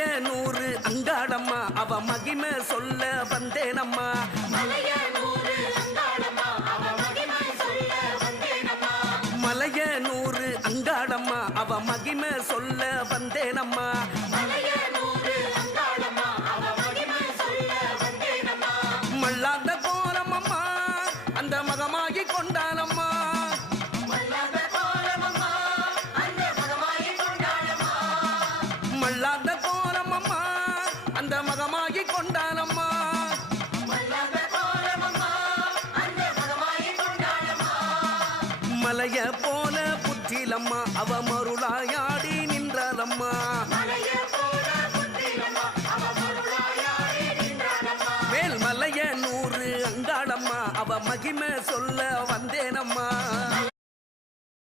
மலைய நூறு அங்காளம்மா அவ மகிமை சொல்ல வந்தேனம்மா. மலைய நூறு அங்காளம்மா அவ மகிமை சொல்ல வந்தேனம்மா. மலைய நூறு அங்காளம்மா அவ மகிமை சொல்ல வந்தேனம்மா. மலைய நூறு அங்காளம்மா அவ மகிமை சொல்ல வந்தேனம்மா. மல்லாந்த கோலமம்மா அந்த மகமாகி கொண்டாளம்மா. மல்லாந்த கோலமம்மா அந்த மகமாகி கொண்டாளம்மா. மல்லாந்த கோலமம்மா அந்த மகமாகி கொண்டாளம்மா. மல்லாந்த கோலமம்மா அந்த மகமாகி கொண்டாளம்மா. மலைய போல புற்றிலம்மா அவ மருளாயாடி நின்றாளம்மா. மலைய போல புத்திரம்மா அவ மருளாயாடி நின்றாளம்மா. மேல் மலைய நூறு அங்காளம்மா அவ மகிமை சொல்ல வந்தேனம்மா.